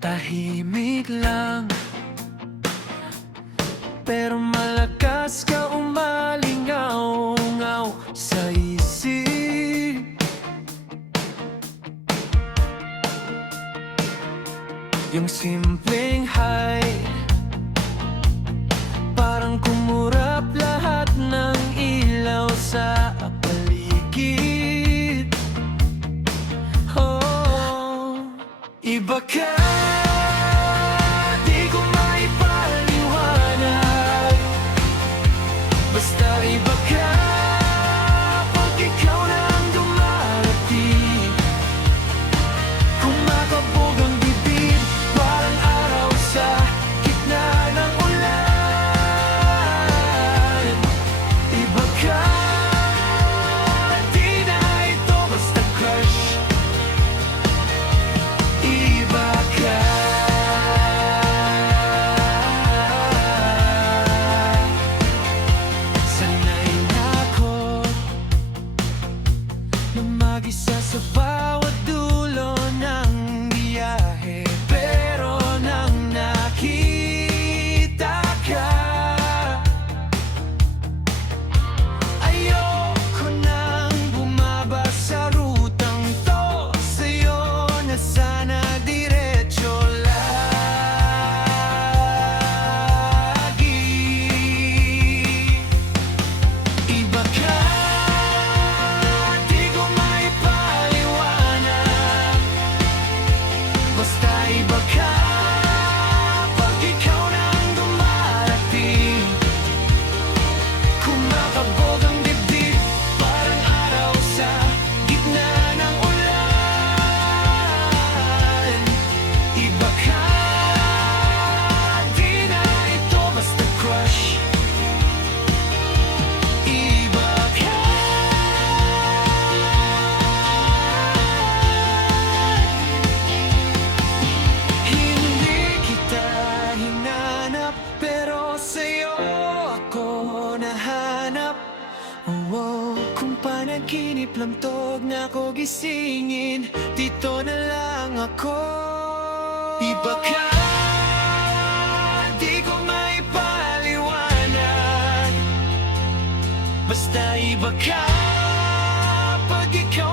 Tahimik lang, pero malakas ka umalingaw-ngaw sa isip. Yung simpleng hi, parang kumurap lahat ng ilaw sa paligid. Oh, iba ka, di ko maipaliwanag. Basta iba ka pag ikaw na ang dumarating. Kumakabog ang bibig, parang araw sa gitna ng ulan. Iba ka, di na ito basta crush. Iba ka. Sanay na ako na mag-isa sa bawat dulo ng biyahe, pero nang nakita ka, ayoko nang bumaba sa rutang to. Sa'yo na sana diretso lagi. Iba ka, di ko maipaliwanag. Basta iba ka pag ikaw na ang dumarating. Kumakabog ang dibdib, parang araw sa gitna ng ulan. Iba ka, di na ito basta crush. Iba ka. Hindi kita hinanap, pero sa'yo ako nahanap. Oh, kung panaginip lang to, huwag na ako gisingin. Dito na lang ako. Iba ka, di ko maipaliwanag. Basta iba ka pag ikaw